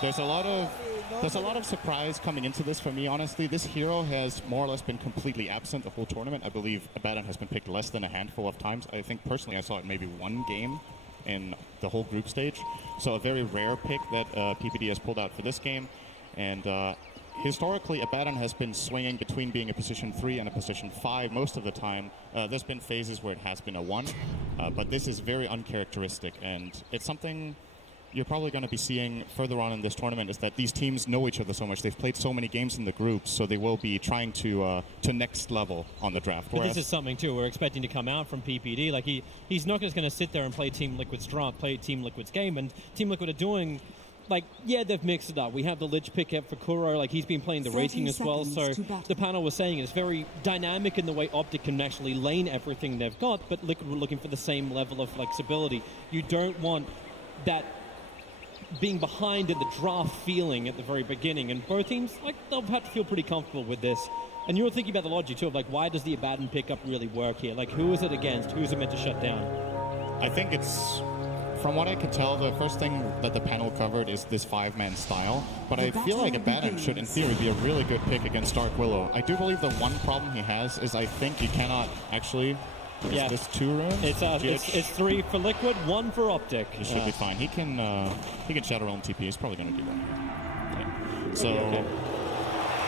There's a lot of surprise coming into this for me, honestly. This hero has more or less been completely absent the whole tournament. I believe Abaddon has been picked less than a handful of times. I think personally I saw it maybe one game in the whole group stage. So a very rare pick that PPD has pulled out for this game. And historically, Abaddon has been swinging between being a position 3 and a position 5 most of the time. There's been phases where it has been a 1, but this is very uncharacteristic, and it's something you're probably going to be seeing further on in this tournament, is that these teams know each other so much. They've played so many games in the groups, so they will be trying to next level on the draft. But this is something, too, we're expecting to come out from PPD. Like, he's not just going to sit there and play Team Liquid's draft, play Team Liquid's game, and Team Liquid are doing... Like, yeah, they've mixed it up. We have the Lich pickup for Kuro. Like, he's been playing the rating as well. So the panel was saying it's very dynamic in the way Optic can actually lane everything they've got, but Liquid were looking for the same level of flexibility. You don't want that being behind in the draft feeling at the very beginning. And both teams, like, they'll have to feel pretty comfortable with this. And you were thinking about the logic, too, of, like, why does the Abaddon pickup really work here? Like, who is it against? Who's it meant to shut down? I think it's... From what I could tell, the first thing that the panel covered is this 5-man style, but I feel like Abaddon should, in theory, be a really good pick against Dark Willow. I do believe the one problem he has is I think you cannot actually... Is this 2 runes? It's 3 for Liquid, 1 for Optic. He should be fine. He can Shadow Realm TP. He's probably going to do that. Okay. So...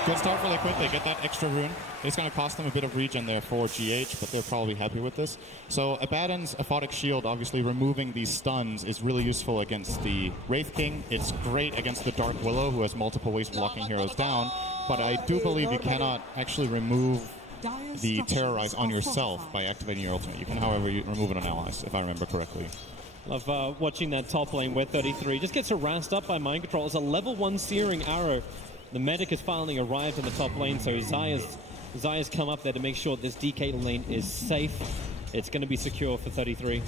Good start for Liquid. They get that extra rune. It's going to cost them a bit of regen there for GH, but they're probably happy with this. So Abaddon's Aphotic Shield, obviously removing these stuns, is really useful against the Wraith King. It's great against the Dark Willow, who has multiple ways of locking heroes down. But I do believe you cannot actually remove the Terrorize on yourself by activating your ultimate. You can, however, remove it on allies, if I remember correctly. Love watching that top lane where 33 just gets harassed up by Mind Control. It's a level 1 Searing Arrow. The medic has finally arrived in the top lane, so Zaya's come up there to make sure this DK lane is safe. It's going to be secure for 33.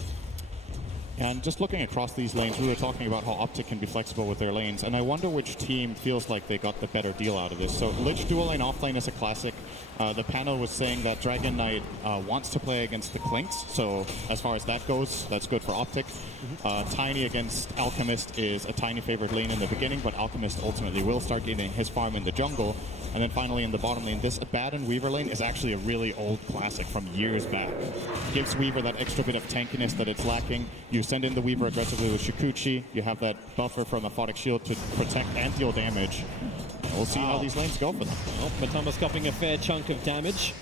And just looking across these lanes, we were talking about how Optic can be flexible with their lanes, and I wonder which team feels like they got the better deal out of this. So Lich dual lane off lane is a classic. The panel was saying that Dragon Knight wants to play against the Clinks, so as far as that goes, that's good for Optic. Tiny against Alchemist is a Tiny favorite lane in the beginning, but Alchemist ultimately will start getting his farm in the jungle. And then finally in the bottom lane, this Abaddon Weaver lane is actually a really old classic from years back. Gives Weaver that extra bit of tankiness that it's lacking. You send in the Weaver aggressively with Shikuchi. You have that buffer from Aphotic Shield to protect and deal damage. We'll see how these lanes go for them. Well, Matama's copying a fair chunk of damage.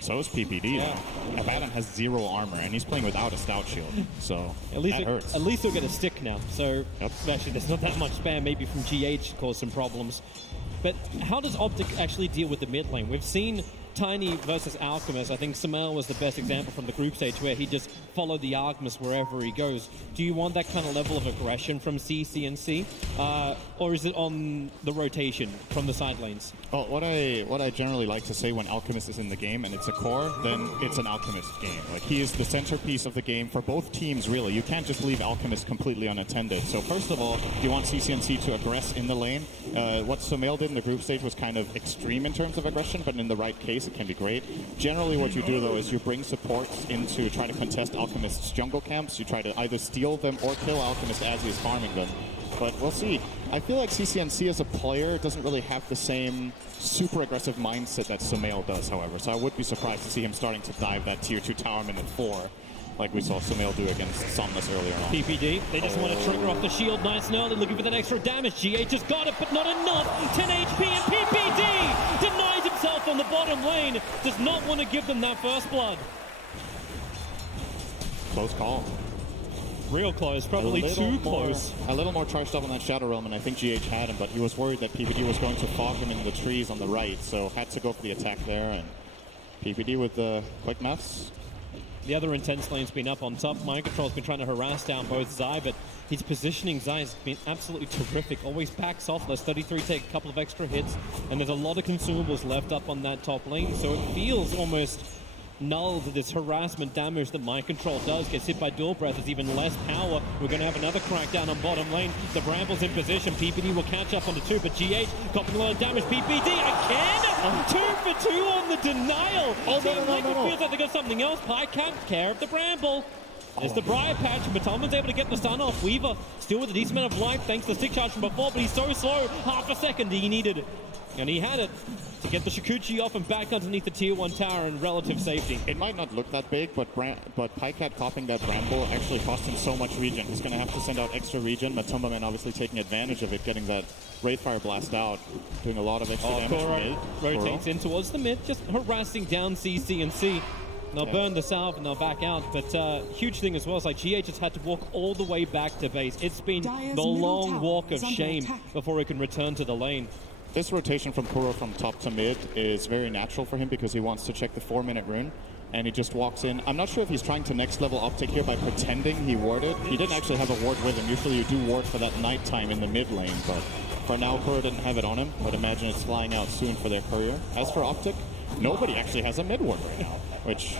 So is PPD. Yeah. Abaddon has 0 armor, and he's playing without a Stout Shield. So that hurts. At least he'll get a stick now. So actually, there's not that much spam. Maybe from GH cause some problems. But how does Optic actually deal with the mid lane? We've seen Tiny versus Alchemist. I think Samel was the best example from the group stage where he just followed the Alchemist wherever he goes. Do you want that kind of level of aggression from CCNC? Or is it on the rotation from the side lanes? Well, what I generally like to say when Alchemist is in the game and it's a core, then it's an Alchemist game. Like, he is the centerpiece of the game for both teams, really. You can't just leave Alchemist completely unattended. So first of all, you want CCNC to aggress in the lane. What Samel did in the group stage was kind of extreme in terms of aggression, but in the right case, it can be great. Generally, what you do, though, is you bring supports in to try to contest Alchemist's jungle camps. You try to either steal them or kill Alchemist as he's farming them. But we'll see. I feel like CCNC as a player doesn't really have the same super aggressive mindset that Sumail does, however. So I would be surprised to see him starting to dive that tier 2 tower minute 4, like we saw Sumail do against Somnus earlier on. PPD, they just want to trigger off the shield nice and early, looking for that extra damage. GH has got it, but not enough. 10 HP, and PPD denies himself on the bottom lane. Does not want to give them that first blood. Close call. Real close, probably too close. A little more charged up on that Shadow Realm, and I think GH had him, but he was worried that PPD was going to fog him in the trees on the right, so had to go for the attack there, and PPD with the quick maths. The other intense lane's been up on top. Mind Control's been trying to harass down both Zai, but his positioning, Zai's been absolutely terrific. Always backs off. Lets 33 take a couple of extra hits, and there's a lot of consumables left up on that top lane, so it feels almost null to this harassment damage that Mind Control does. Gets hit by Dual Breath, there's even less power. We're going to have another crackdown on bottom lane. The Bramble's in position. PPD will catch up on the 2, but GH copying a lot of damage. PPD again! 2 for 2 on the denial. Oh, Team Liquid feels like they got something else. Pie can't care of the Bramble. There's the Briar Patch. Matulman's able to get the stun off. Weaver still with a decent amount of life thanks to the stick charge from before, but he's so slow. Half a second he needed it. And he had it to get the Shikuchi off and back underneath the tier 1 tower in relative safety. It might not look that big, but Ti8 copping that Bramble actually cost him so much regen. He's going to have to send out extra regen. Matumbaman obviously taking advantage of it, getting that Wraithfire Blast out, doing a lot of extra damage to mid. Rotates in towards the mid, just harassing down CC and C. They'll burn the salve and they'll back out, but huge thing as well is like GH has had to walk all the way back to base. It's been the long walk of shame before he can return to the lane. This rotation from Kuro from top to mid is very natural for him because he wants to check the 4-minute rune, and he just walks in. I'm not sure if he's trying to next level Optic here by pretending he warded. He didn't actually have a ward with him. Usually you do ward for that nighttime in the mid lane, but for now Kuro didn't have it on him, but imagine it's flying out soon for their courier. As for Optic, nobody actually has a mid ward right now, which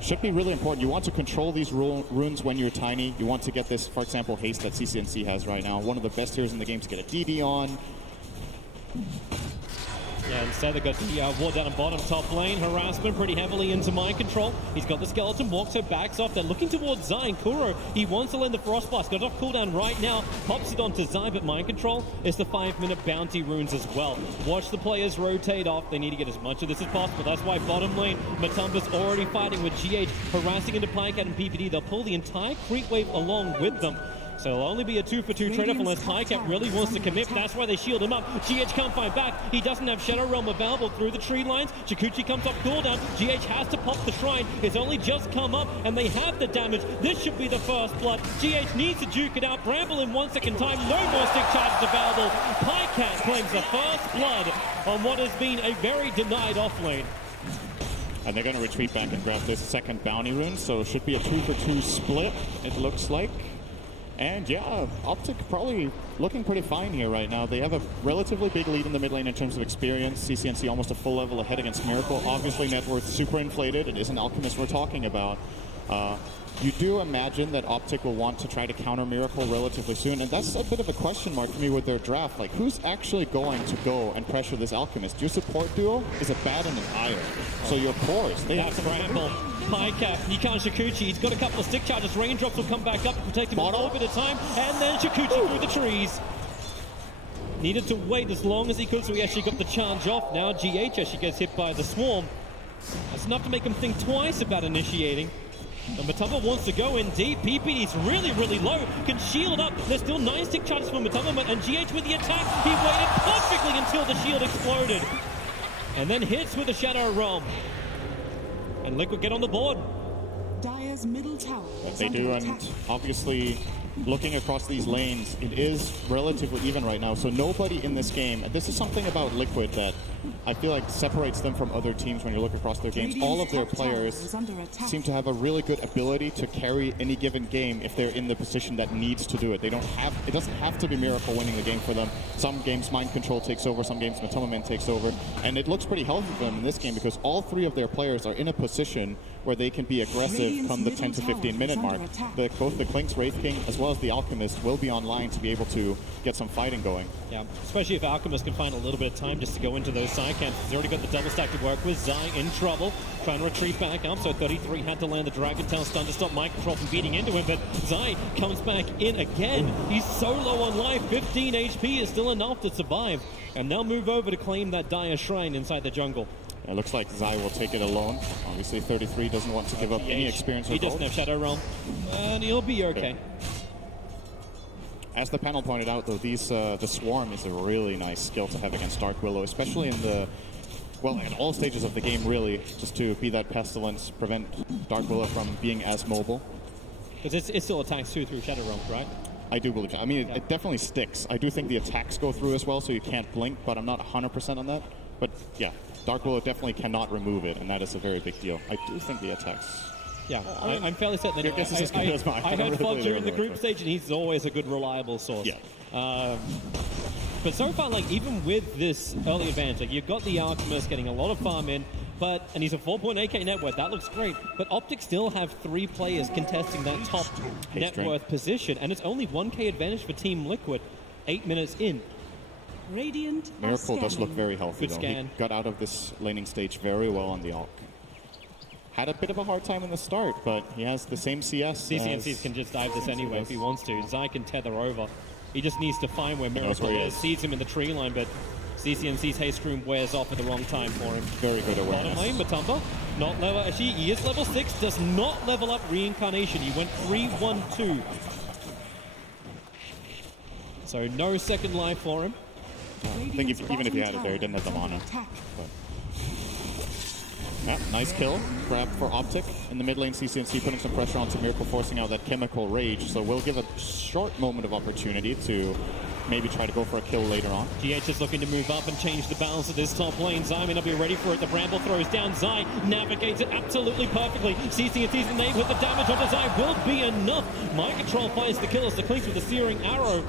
should be really important. You want to control these runes when you're tiny. You want to get this, for example, haste that CCNC has right now. One of the best heroes in the game to get a DD on. Yeah, instead they got the ward down and bottom top lane. Harassment pretty heavily into mind control. He's got the skeleton walk, so backs off. They're looking towards Zai and Kuro. He wants to land the Frost Blast. Got off cooldown right now. Pops it onto Zai, but mind control is the 5-minute bounty runes as well. Watch the players rotate off. They need to get as much of this as possible. That's why bottom lane, Matumba's already fighting with GH, harassing into Ti8 and PPD. They'll pull the entire creep wave along with them. So it'll only be a 2-for-2 trade-off unless Ti8 really wants to commit. That's why they shield him up. GH can't fight back. He doesn't have Shadow Realm available through the tree lines. Shikuchi comes off cooldown. GH has to pop the shrine. It's only just come up, and they have the damage. This should be the first blood. GH needs to juke it out. Bramble in 1 second time. No more stick charges available. Ti8 claims the first blood on what has been a very denied offlane. And they're going to retreat back and grab this second bounty rune, so it should be a 2-for-2 split, it looks like. And yeah, Optic probably looking pretty fine here right now. They have a relatively big lead in the mid lane in terms of experience. CCNC almost a full level ahead against Miracle. Obviously net worth super inflated. It is an Alchemist we're talking about. You do imagine that Optic will want to try to counter Miracle relatively soon, and that's a bit of a question mark for me with their draft. Like, who's actually going to go and pressure this Alchemist? Your support duo is a Bad and an Ire. So your cores, they have to Bramble. Ti8, Nikan Shikuchi, he's got a couple of stick charges. Raindrops will come back up to protect him a little bit of time, and then Shikuchi through the trees. Needed to wait as long as he could, so he actually got the charge off. Now GH actually gets hit by the swarm. That's enough to make him think twice about initiating. And Matumba wants to go in deep. PPD's really, really low. Can shield up. There's still 9 stick charges for Matumba, and GH with the attack. He waited perfectly until the shield exploded. And then hits with the Shadow Realm. And Liquid get on the board. Dire's middle tower. They do, and obviously looking across these lanes, it is relatively even right now. So nobody in this game, this is something about Liquid that I feel like separates them from other teams when you look across their games. All of their players seem to have a really good ability to carry any given game if they're in the position that needs to do it. They don't have, it doesn't have to be Miracle winning the game for them. Some games Mind Control takes over, some games Matumbaman takes over, and it looks pretty healthy for them in this game because all 3 of their players are in a position where they can be aggressive come the 10 to 15 minute mark. Both the Klink's Wraith King as well as the Alchemist will be online to be able to get some fighting going. Yeah, especially if Alchemist can find a little bit of time just to go into those side camps. He's already got the double stack to work with. Zai in trouble, trying to retreat back up. So 33 had to land the Dragon Tail stun to stop Mind Control from beating into him, but Zai comes back in again. He's so low on life. 15 HP is still enough to survive. And they'll move over to claim that Dire Shrine inside the jungle. It looks like Zai will take it alone. Obviously 33 doesn't want to give up any experience. He doesn't have Shadow Realm, and he'll be okay. As the panel pointed out, though, the Swarm is a really nice skill to have against Dark Willow, especially in the, well, in all stages of the game, really, just to be that Pestilence, prevent Dark Willow from being as mobile. Because it still attacks too through Shadow Realm, right? I do believe that. I mean, it definitely sticks. I do think the attacks go through as well, so you can't blink, but I'm not 100% on that. But yeah, Dark Willow definitely cannot remove it, and that is a very big deal. I do think the attacks... Yeah, I'm fairly certain that I heard Fog during the group stage, and he's always a good, reliable source. Yeah. But so far, like, even with this early advantage, like, you've got the Alchemist getting a lot of farm in, and he's a 4.8k net worth. That looks great. But Optic still have 3 players contesting that top net worth position, and it's only 1k advantage for Team Liquid 8 minutes in. Radiant Miracle does look very healthy, Good though. scan. He got out of this laning stage very well on the Alch. had a bit of a hard time in the start, but he has the same CS. CCNCs can just dive this anyway if he wants to. Zai can tether over. He just needs to find where Miracle is. Sees him in the tree line, but CCNC's haste room wears off at the wrong time for him. Very good awareness. Bottom lane, Matumba, not level. Actually, he is level 6, does not level up Reincarnation. He went 3-1-2. So no second life for him. I think even if he had it there, he didn't have the mana. But. Yeah, nice kill. Grab for Optic. In the mid lane, CCNC putting some pressure onto Miracle, forcing out that chemical rage. So we'll give a short moment of opportunity to maybe try to go for a kill later on. Ti8 is looking to move up and change the balance of this top lane. Zai may not be ready for it. The Bramble throws down. Zai navigates it absolutely perfectly. CCNC's in the neighborhood. The damage onto Zai will be enough. Mind Control finds the kill as the clinch with the searing arrow.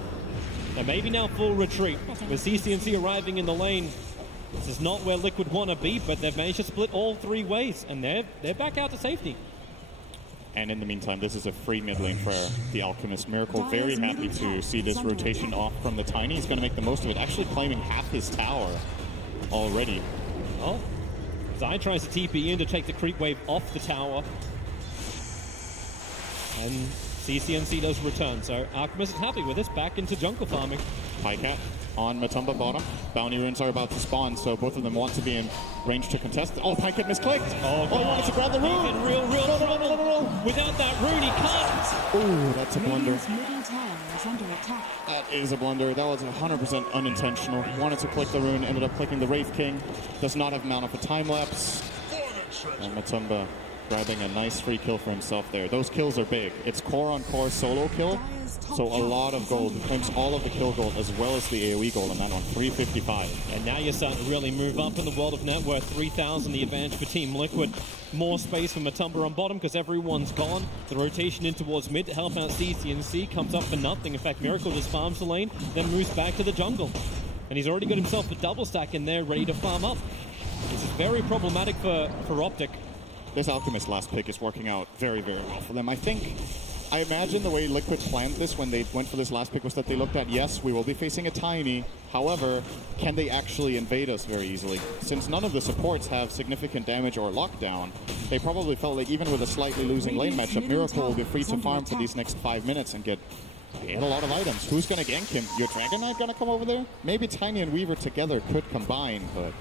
And maybe now full retreat. With CCNC arriving in the lane. This is not where Liquid want to be, but they've managed to split all 3 ways, and they're back out to safety. And in the meantime, this is a free mid lane for the Alchemist. Miracle very happy to see this rotation off from the Tiny. He's going to make the most of it, actually claiming half his tower already. Oh, Zai tries to TP in to take the creep wave off the tower. And CCNC does return, so Alchemist is happy with this, back into jungle farming. Hi-Cat on Matumba bottom. Bounty runes are about to spawn, so both of them want to be in range to contest. Oh, Hi-Cat misclicked! Oh, he wanted to grab the rune! He's in real trouble. No. Without that rune, he can't! Oh, that's a blunder. Middle tower is under attack. That is a blunder. That was 100% unintentional. Wanted to click the rune, ended up clicking the Wraith King. Does not have mana for time lapse. And Matumba grabbing a nice free kill for himself there. Those kills are big. It's core on core solo kill, so a lot of gold. He claims all of the kill gold as well as the AoE gold on that one, 355. And now you're starting to really move up in the world of net worth. 3,000 the advantage for Team Liquid. More space for Matumba on bottom because everyone's gone. The rotation in towards mid to help out CCNC comes up for nothing. In fact, Miracle just farms the lane, then moves back to the jungle. And he's already got himself a double stack in there ready to farm up. This is very problematic for Optic. This Alchemist last pick is working out very, very well for them. I imagine the way Liquid planned this when they went for this last pick was that they looked at, yes, we will be facing a Tiny. However, can they actually invade us very easily? Since none of the supports have significant damage or lockdown, they probably felt like even with a slightly losing lane matchup, Miracle will be free to farm for these next 5 minutes and get a lot of items. Who's going to gank him? Your Dragon Knight going to come over there? Maybe Tiny and Weaver together could combine, but...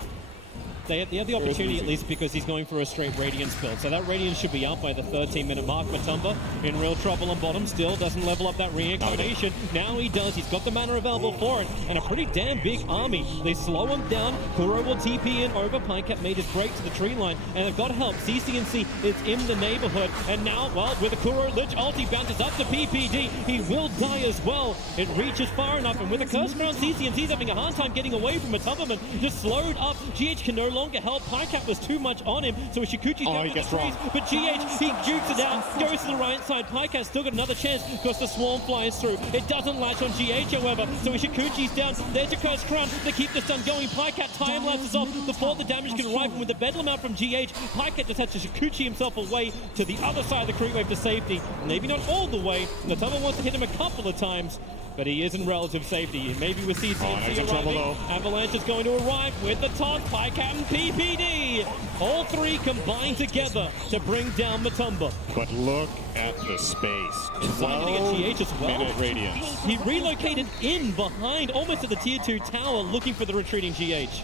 They have the opportunity at least because he's going for a straight Radiance build. So that Radiance should be out by the 13-minute mark. Matumba in real trouble on bottom. Still doesn't level up that Reincarnation. Now he does. He's got the mana available for it. And a pretty damn big army. They slow him down. Kuro will TP in over. Pinecap made his break to the tree line. And they've got help. CCNC is in the neighborhood. And now, well, with a Kuro Lich ulti bounces up to PPD. He will die as well. It reaches far enough. And with a curse around, CCNC's having a hard time getting away from Matumba. Just slowed up. GH can no longer help. Pinecap was too much on him, so Ishikuchi's down with the trees. But GH, he jukes it out, goes to the right side. Pinecap's still got another chance because the swarm flies through. It doesn't latch on GH, however, so Ishikuchi's down. There's a Curse Crown to keep the stun going. Pinecap time lapses off before the damage can arrive, and with the Bedlam out from GH, Pinecap just had to Ishikuchi himself away to the other side of the creep wave to safety. Maybe not all the way. Natama wants to hit him a couple of times, but he is in relative safety. Maybe with CCNC arriving, Avalanche is going to arrive with the taunt, Pinecap and PPD. All 3 combined together to bring down Matumba. But look at the space. 12 GH as well. Minute Radiance. He relocated in behind, almost at the tier 2 tower, looking for the retreating GH.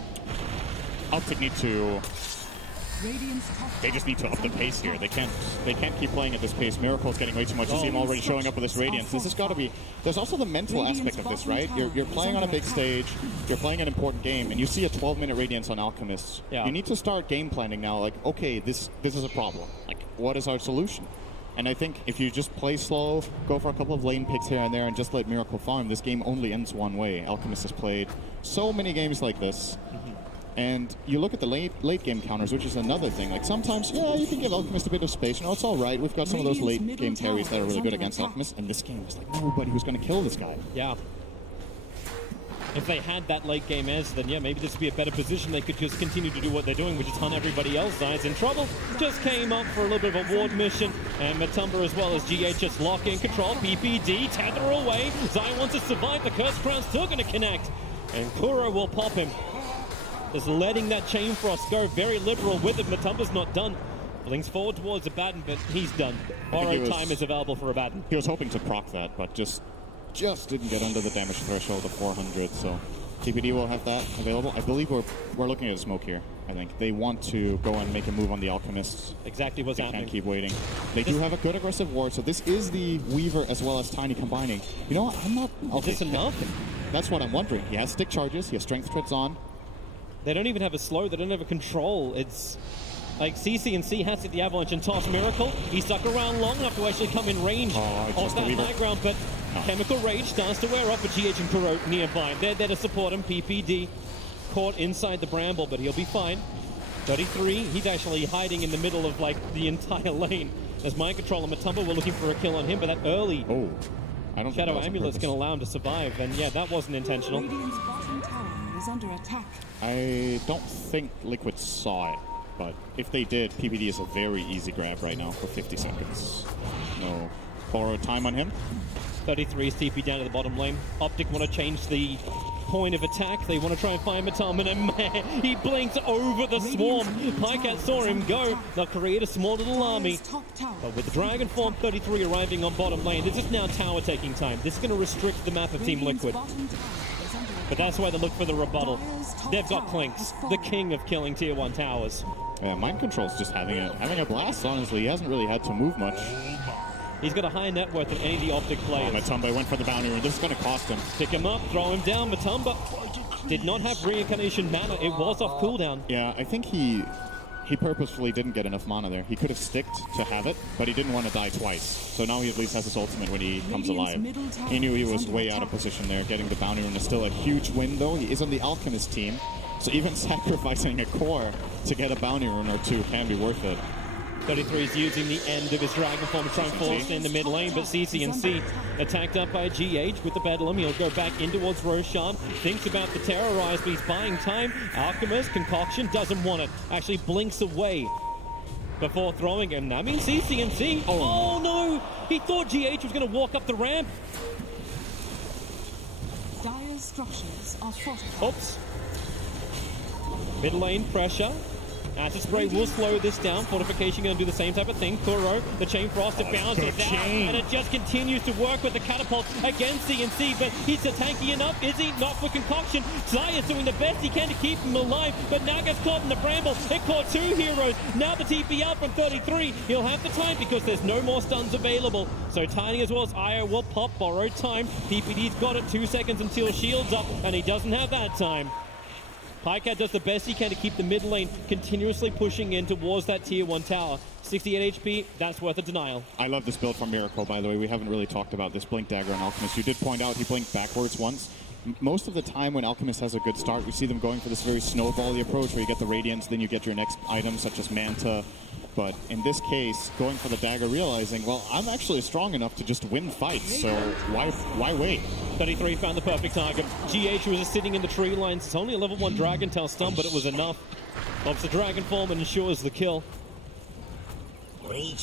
Optic need to... They just need to up the pace here. They can't keep playing at this pace. Miracle's getting way too much. You see him already showing up with this Radiance. This has got to be... There's also the mental aspect of this, right? You're playing on a big stage, you're playing an important game, and you see a 12-minute Radiance on Alchemist. Yeah. You need to start game planning now. Like, okay, this is a problem. Like, what is our solution? And I think if you just play slow, go for a couple of lane picks here and there, and just let Miracle farm, this game only ends one way. Alchemist has played so many games like this. And you look at the late game counters, which is another thing. Like sometimes, yeah, you can give Alchemist a bit of space. You know, it's all right. We've got some of those late game carries that are really good against Alchemist. And this game is like nobody who's going to kill this guy. Yeah. If they had that late game edge, then yeah, maybe this would be a better position. They could just continue to do what they're doing, which is hunt everybody else. Zai's in trouble. Just came up for a little bit of a ward mission. And Matumba as well as GH just lock in control. PPD, tether away. Zai wants to survive. The Curse Crown's still going to connect. And Kuro will pop him. Just letting that Chain Frost go, very liberal with it. Matumba's not done. Blinks forward towards a Batten, but he's done. Borrowed time is available for a Batten. He was hoping to proc that, but just didn't get under the damage threshold of 400, so TPD will have that available. I believe we're looking at a smoke here. I think they want to go and make a move on the Alchemists. Exactly what's happening. They can't keep waiting. They do have a good aggressive ward, so this is the Weaver as well as Tiny combining. You know what? I'm not... Okay, is this enough? That's what I'm wondering. He has stick charges. He has strength treads on. They don't even have a slow. They don't have a control. It's like CC has hit the Avalanche and toss Miracle. He stuck around long enough to actually come in range of that high ground, but Chemical Rage starts to wear off with GH and Kuro nearby. They're there to support him. PPD caught inside the bramble, but he'll be fine. 33, he's actually hiding in the middle of like the entire lane. There's Mind Control and Matumba. We're looking for a kill on him, but that early I don't Shadow Amulet's going to allow him to survive, and yeah, that wasn't intentional. Radiant's bottom tower is under attack. I don't think Liquid saw it, but if they did, PPD is a very easy grab right now for 50 seconds. No borrowed time on him. 33's TP down to the bottom lane. Optic want to change the point of attack. They want to try and find Matum, and man, he blinks over the swarm. Ti8 saw him go. They'll create a small little army. But with the Dragon Form 33 arriving on bottom lane, this is now tower taking time. This is going to restrict the map of Team Liquid. But that's why they look for the rebuttal. They've got Clinks, the king of killing Tier 1 towers. Yeah, Mind Control's just having a blast, honestly. He hasn't really had to move much. He's got a higher net worth than any of the Optic players. Matumba went for the bounty rune. This is going to cost him. Pick him up, throw him down. Matumba did not have reincarnation mana. It was off cooldown. Yeah, I think he purposefully didn't get enough mana there. He could have sticked to have it, but he didn't want to die twice. So now he at least has his ultimate when he comes alive. He knew he was way out of position there. Getting the bounty rune is still a huge win, though. He is on the Alchemist team, so even sacrificing a core to get a bounty rune or two can be worth it. 33 is using the end of his Dragon Form to try and force in the mid lane, but CC attacked up by GH with the Bedlam. He'll go back in towards Roshan, thinks about the Terrorize, but he's buying time. Alchemist, Concoction, doesn't want it. Actually blinks away before throwing him. I mean, CC. Oh no! He thought GH was going to walk up the ramp. Dire's structures are fortified. Oops. Mid lane pressure. Acid Spray will slow this down. Fortification going to do the same type of thing. Kuro, the Chain Frost, it bounces out, and it just continues to work with the catapult against CNC, but he's tanky enough, is he? Not for Concoction. Zaya's doing the best he can to keep him alive, but now gets caught in the bramble. It caught two heroes. Now the TP out from 33. He'll have the time because there's no more stuns available. So Tiny as well as Io will pop, borrowed time. PPD's got it, 2 seconds until shield's up, and he doesn't have that time. Ti8 does the best he can to keep the mid lane continuously pushing in towards that Tier 1 tower. 68 HP, that's worth a denial. I love this build from Miracle, by the way. We haven't really talked about this Blink Dagger on Alchemist. You did point out he blinked backwards once. Most of the time when Alchemist has a good start, we see them going for this very snowbally approach where you get the Radiance, then you get your next item such as Manta. But in this case, going for the dagger, realizing, well, I'm actually strong enough to just win fights, so why wait? 33 found the perfect target. GH was just sitting in the tree lines. It's only a level 1 Dragon Tail stun, but it was enough. Pops the Dragon Form and ensures the kill.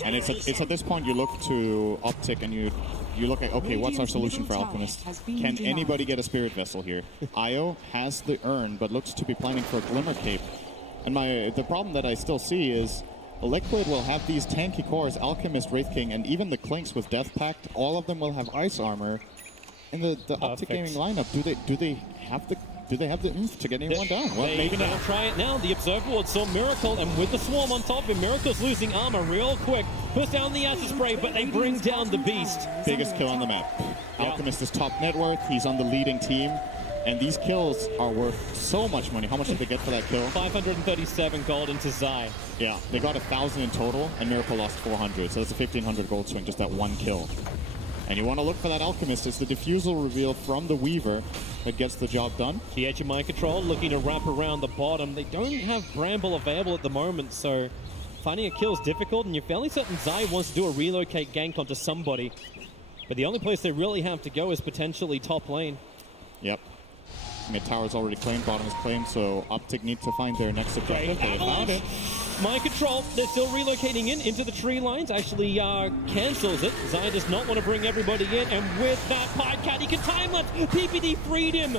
And it's at this point you look to Optic and you look at, okay, what's our solution for Alchemist? Can anybody get a Spirit Vessel here? Io has the urn, but looks to be planning for a Glimmer Cape. And the problem that I still see is Liquid will have these tanky cores, Alchemist, Wraith King, and even the Clinks with Death Pact. All of them will have ice armor. In the Optic Gaming lineup, do they have the oomph to get anyone down? Well, maybe not. Try it now. The Observer Ward saw Miracle, and with the Swarm on top of him, Miracle's losing armor real quick. Puts down the Acid Spray, but they bring down the Beast. Biggest kill on the map. Alchemist is top net worth. He's on the leading team. And these kills are worth so much money. How much did they get for that kill? 537 gold into Zai. Yeah, they got 1,000 in total, and Miracle lost 400. So that's a 1,500 gold swing, just that one kill. And you want to look for that Alchemist. It's the Diffusal reveal from the Weaver that gets the job done. The Edge of Mind Control looking to wrap around the bottom. They don't have Bramble available at the moment, so finding a kill is difficult, and you're fairly certain Zai wants to do a relocate gank onto somebody. But the only place they really have to go is potentially top lane. Yep. Mid tower's already claimed, bottom is claimed, so Optic need to find their next objective. They found it. Mind Control, they're still relocating into the tree lines, actually cancels it. Zai does not want to bring everybody in, and with that Ti8, he can time lapse. PPD freed him.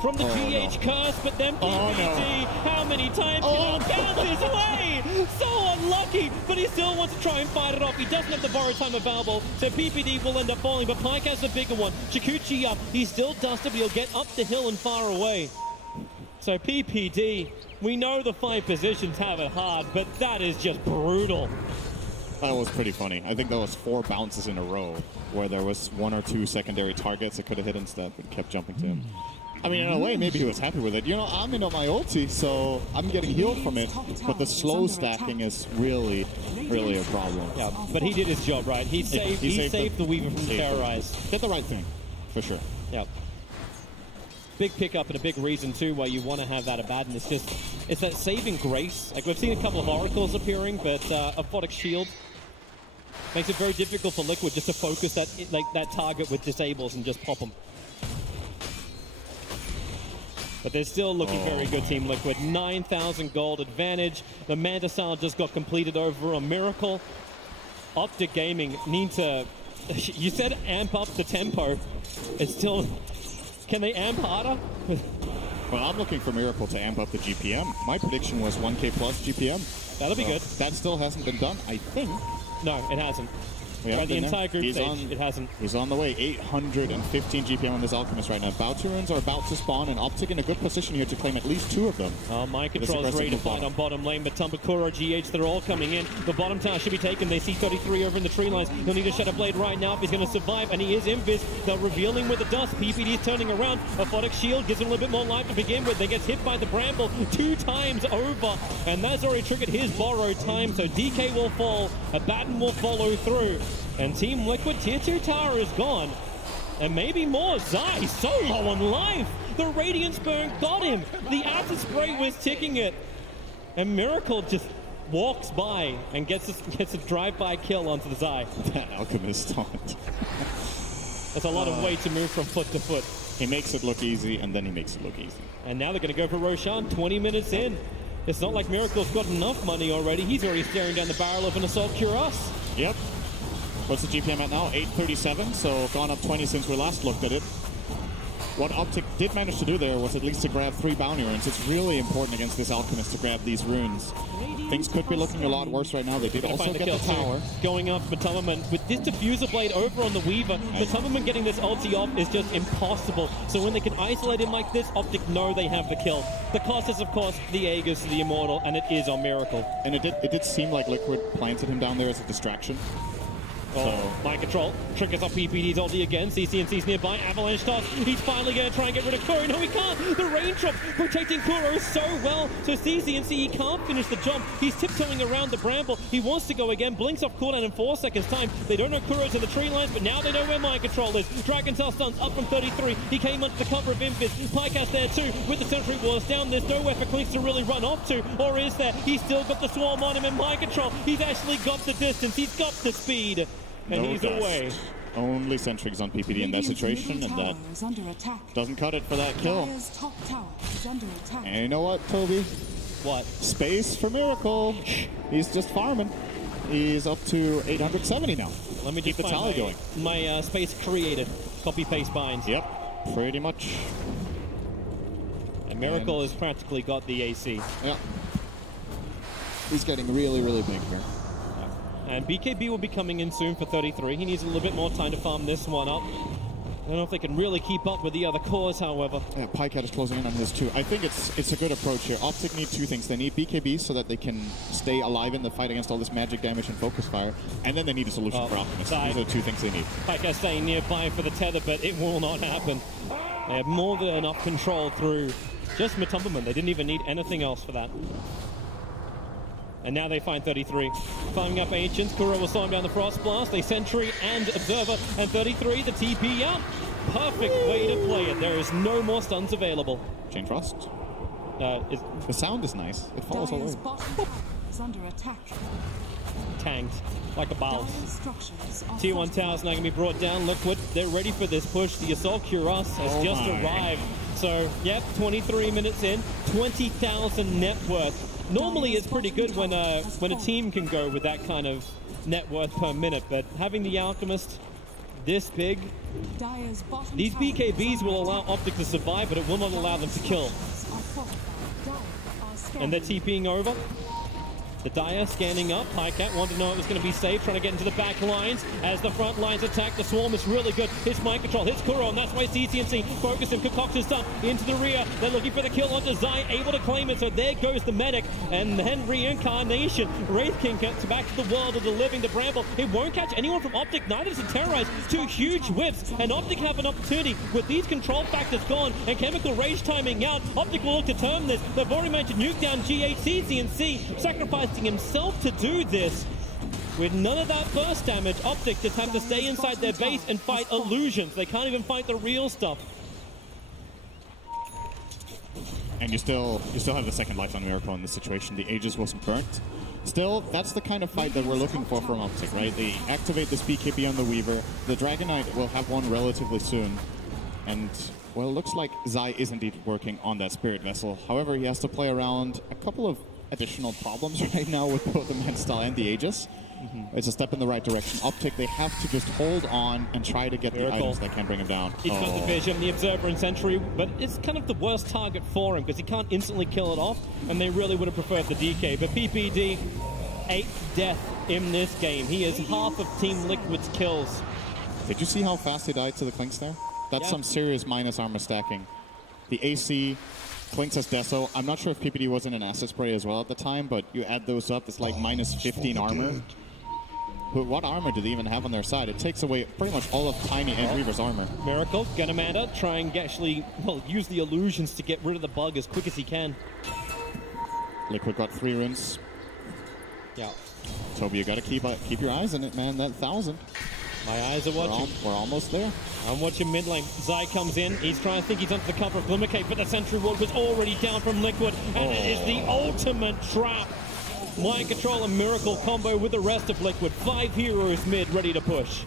from the GH curse, but then PPD, how many times can he bounce his way? So unlucky, but he still wants to try and fight it off. He doesn't have the borrowed time available, so PPD will end up falling, but Pike has the bigger one. Chikuchi up, he's still dusted, but he'll get up the hill and far away. So PPD, we know the 5 positions have it hard, but that is just brutal. That was pretty funny. I think that was 4 bounces in a row where there was 1 or 2 secondary targets that could have hit instead, but kept jumping to him. I mean, in a way, maybe he was happy with it. You know, I'm in on my ulti, so I'm getting healed from it, but the slow stacking is really a problem. Yeah, but he did his job, right? He saved the Weaver from the terrorize. Did the right thing, for sure. Yeah. Big pickup and a big reason too why you want to have that Abaddon. It's that saving grace. Like, we've seen a couple of oracles appearing, but Optic shield makes it very difficult for Liquid just to focus that target with disables and just pop them. But they're still looking very good, Team Liquid. 9,000 gold advantage. The Manta Sound just got completed over a Miracle. Optic Gaming need to, you said amp up the tempo. It's still, can they amp harder? Well, I'm looking for Miracle to amp up the GPM. My prediction was 1K plus GPM. That'll be good. That still hasn't been done, I think. No, it hasn't. By the entire group stage, it hasn't. He's on the way. 815 GPM on this Alchemist right now. Bounty runes are about to spawn, and Optic in a good position here to claim at least 2 of them. Oh, Mind Control is ready to fight on bottom lane, but Tumbakura, GH, they're all coming in. The bottom tower should be taken. They see 33 over in the tree lines. He'll need a Shadow Blade right now if he's going to survive, and he is invis. They're revealing with the dust. PPD is turning around. Aphotic shield gives him a little bit more life to begin with. They get hit by the bramble 2 times over, and that's already triggered his borrowed time, so DK will fall. Abaddon will follow through. And Team Liquid, Tier 2 tower is gone. And maybe more. Zai so low on life. The Radiance Burn got him. The acid spray was ticking it. And Miracle just walks by and gets a drive-by kill onto the Zai. That Alchemist taunt. That's a lot of weight to move from foot to foot. He makes it look easy, and then he makes it look easy. And now they're going to go for Roshan 20 minutes in. It's not like Miracle's got enough money already. He's already staring down the barrel of an Assault Cuirass. Yep. What's the GPM at now? 837, so gone up 20 since we last looked at it. What Optic did manage to do there was at least to grab 3 bounty runes. It's really important against this Alchemist to grab these runes. Things could be looking a lot worse right now. They did also get the tower. Going up, Matumberman with this diffuser blade over on the Weaver. Matumberman getting this ulti off is just impossible. So when they can isolate him like this, Optic know they have the kill. The cost is, of course, the Aegis to the Immortal, and it is on Miracle. And it did seem like Liquid planted him down there as a distraction. Oh, Mind Control triggers up PPD's ulti again. CCNC's nearby. Avalanche toss. He's finally going to try and get rid of Kuro. No, he can't. The raindrop protecting Kuro so well. So CCNC, he can't finish the jump. He's tiptoeing around the bramble. He wants to go again. Blinks off cooldown in 4 seconds time. They don't know Kuro's in the tree lines, but now they know where Mind Control is. Dragon Tail stuns up from 33. He came under the cover of Invis. Pycast there too. With the Sentry Wars down, there's nowhere for Cleeks to really run off to. Or is there? He's still got the Swarm on him and Mind Control. He's actually got the distance. He's got the speed. And he's away. Only Sentry's on PPD in that situation, and that doesn't cut it for that kill. And you know what, Toby? What? Space for Miracle. He's just farming. He's up to 870 now. Let me keep the tally going. My space created. Copy-paste binds. Yep, pretty much. And Miracle has practically got the AC. Yeah. He's getting really big here. And BKB will be coming in soon for 33. He needs a little bit more time to farm this one up. I don't know if they can really keep up with the other cores, however. Yeah, Pycat is closing in on his too. I think it's a good approach here. Optic need 2 things. They need BKB so that they can stay alive in the fight against all this magic damage and focus fire. And then they need a solution for Optimus. These are the 2 things they need. Pycat staying nearby for the tether, but it will not happen. They have more than enough control through just Matumberman. They didn't even need anything else for that. And now they find 33. Farming up Ancients. Kuro will slow him down the Frost Blast. They Sentry and Observer. And 33, the TP out. Perfect way to play it. There is no more stuns available. Chain Frost. The sound is nice. It follows all over. Is under attack. Tanked like a bounce. Tier 1 towers now going to be brought down. Liquid, they're ready for this push. The Assault Cuirass has just arrived. So, yep, 23 minutes in. 20,000 net worth. Normally it's pretty good when a team can go with that kind of net worth per minute, but having the Alchemist, this big, Dire's bottom these tower is BKBs will under allow attack. Optic to survive, but it will not allow them to kill. Structures are fortified. Dire are And they're scanning. TPing over. The Dire scanning up. Ti8 wanted to know it was going to be safe, trying to get into the back lines. As the front lines attack, the Swarm is really good. Hits mind control, hits Kuro, and that's why CCNC focusing. Concoction's done into the rear. They're looking for the kill onto Zai, able to claim it. So there goes the medic. And then Reincarnation. Wraith King gets back to the world of the living. The Bramble, it won't catch anyone from Optic. Neither does it terrorize. Two huge whiffs. And Optic have an opportunity with these control factors gone and Chemical Rage timing out. Optic will look to term this. They've already mentioned nuke down G8, CCNC, sacrificing himself to do this. With none of that burst damage, Optic just have to stay inside their base and fight illusions. They can't even fight the real stuff. And you still have the second life on Miracle in this situation. The Aegis wasn't burnt. Still, that's the kind of fight that we're looking for from Optic, right? They activate this BKB on the Weaver. The Dragon Knight will have one relatively soon. And, well, it looks like Zai is indeed working on that Spirit Vessel. However, he has to play around a couple of additional problems right now with both the Manstall and the Aegis. It's a step in the right direction. Optic, they have to just hold on and try to get the items that can bring him down. He's got the Vision, the Observer, and Sentry, but it's kind of the worst target for him because he can't instantly kill it off, and they really would have preferred the DK. But PPD, 8th death in this game. He is half of Team Liquid's kills. Did you see how fast he died to the Clinks there? That's some serious minus armor stacking. The AC, Clinks as Deso. I'm not sure if PPD wasn't an asset spray as well at the time, but you add those up, it's like minus 15 armor. But what armor do they even have on their side? It takes away pretty much all of Tiny and Reaver's armor. Miracle, Gunamanda, try and actually, well, use the illusions to get rid of the bug as quick as he can. Liquid got 3 runes. Yeah. Toby, you gotta keep your eyes on it, man. That 1,000. My eyes are watching. We're almost there. I'm watching mid lane. Zai comes in. He's trying to think he's under the cover of Glimmercake, but the Sentry Ward was already down from Liquid, and it is the ultimate trap. Mind Control and Miracle combo with the rest of Liquid. 5 heroes mid, ready to push.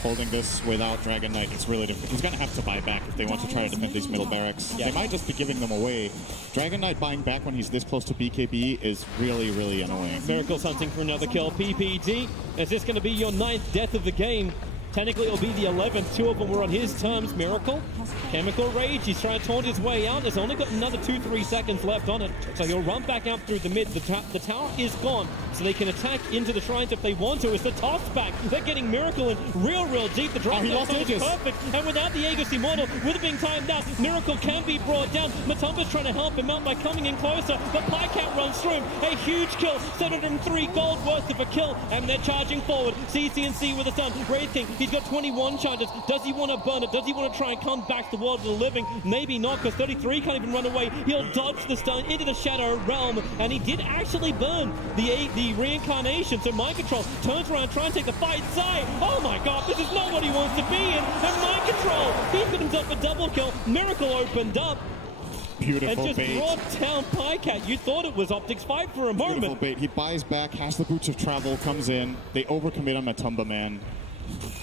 Holding this without Dragon Knight, it's really difficult. He's going to have to buy back if they want to try to defend these middle barracks. Yeah. They might just be giving them away. Dragon Knight buying back when he's this close to BKB is really, really annoying. Miracle's hunting for another kill. PPD, is this going to be your 9th death of the game? Technically, it'll be the 11th. 2 of them were on his terms. Miracle, Chemical Rage. He's trying to taunt his way out. There's only got another 2-3 seconds left on it. So he'll run back out through the mid. The tower is gone, so they can attack into the shrines if they want to. It's the toss back. They're getting Miracle in real deep. The drop is perfect. And without the Aegis Immortal, with it being timed out, Miracle can be brought down. Matumba's trying to help him out by coming in closer. But Pycat runs through him. A huge kill. 703 gold worth of a kill. And they're charging forward. CCNC with a stun. Wraith King. He's got 21 charges. Does he want to burn it? Does he want to try and come back to the world of the living? Maybe not, because 33 can't even run away. He'll dodge the stun into the Shadow Realm, and he did actually burn the Reincarnation. So Mind Control turns around, trying to take the fight. Zai, oh my god, this is not what he wants to be in. And Mind Control, he's got himself a double kill. Miracle opened up. Beautiful and just bait. brought down Pycat. You thought it was Optic's fight for a moment. Beautiful bait. He buys back, has the Boots of Travel, comes in. They overcommit on Matumba, man.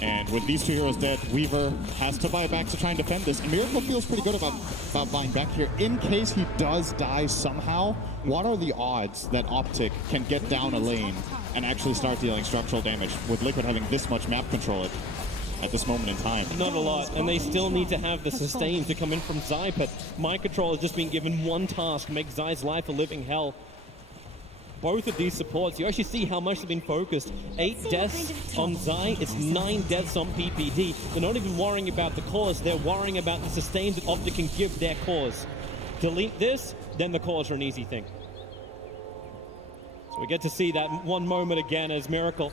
And with these 2 heroes dead, Weaver has to buy back to try and defend this. And Miracle feels pretty good about buying back here. In case he does die somehow, what are the odds that Optic can get down a lane and actually start dealing structural damage with Liquid having this much map control at this moment in time? Not a lot, and they still need to have the sustain to come in from Zai, but Mind Control has just been given one task, make Zai's life a living hell. Both of these supports, you actually see how much they've been focused. 8 deaths on Zai, it's 9 deaths on PPD. They're not even worrying about the cause, they're worrying about the sustain that Optic can give their cause. Delete this, then the cause are an easy thing. So we get to see that one moment again as Miracle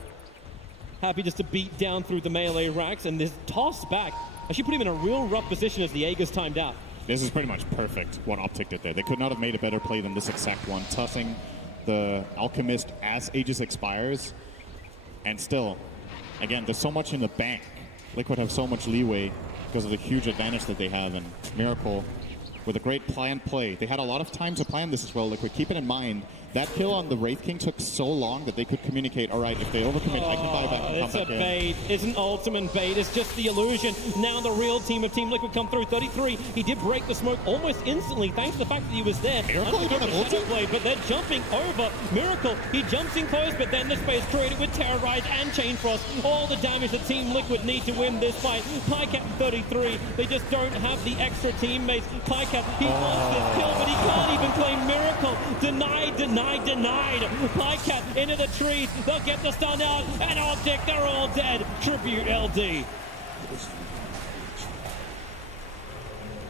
happy just to beat down through the melee racks, and this toss back actually put him in a real rough position as the Aegis timed out. This is pretty much perfect what Optic did there. They could not have made a better play than this exact one. Tossing the Alchemist as Aegis expires, and still, again, there's so much in the bank. Liquid have so much leeway because of the huge advantage that they have, and Miracle with a great planned play. They had a lot of time to plan this as well, Liquid. Keep it in mind, That kill on the Wraith King took so long that they could communicate, all right, if they overcommit, I can buy back and come It's a back in. bait. It's an ultimate bait. It's just the illusion. Now the real team of Team Liquid come through. 33. He did break the smoke almost instantly thanks to the fact that he was there. Miracle even an ulti? Blade, but they're jumping over. Miracle, he jumps in close, but then the space created with Terrorize and Chain Frost. All the damage that Team Liquid need to win this fight. Pycat 33. They just don't have the extra teammates. Pycat, he wants this kill, but he can't even claim Miracle. Denied. Pycat into the trees. They'll get the stun out. And Optic, they're all dead. Tribute LD.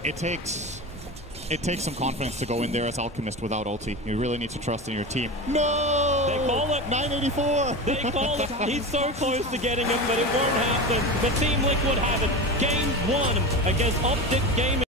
It takes some confidence to go in there as Alchemist without ulti. You really need to trust in your team. No! They call it. 984! They call it. He's so close to getting it, but it won't happen. But Team Liquid have it. Game 1 against Optic Gaming.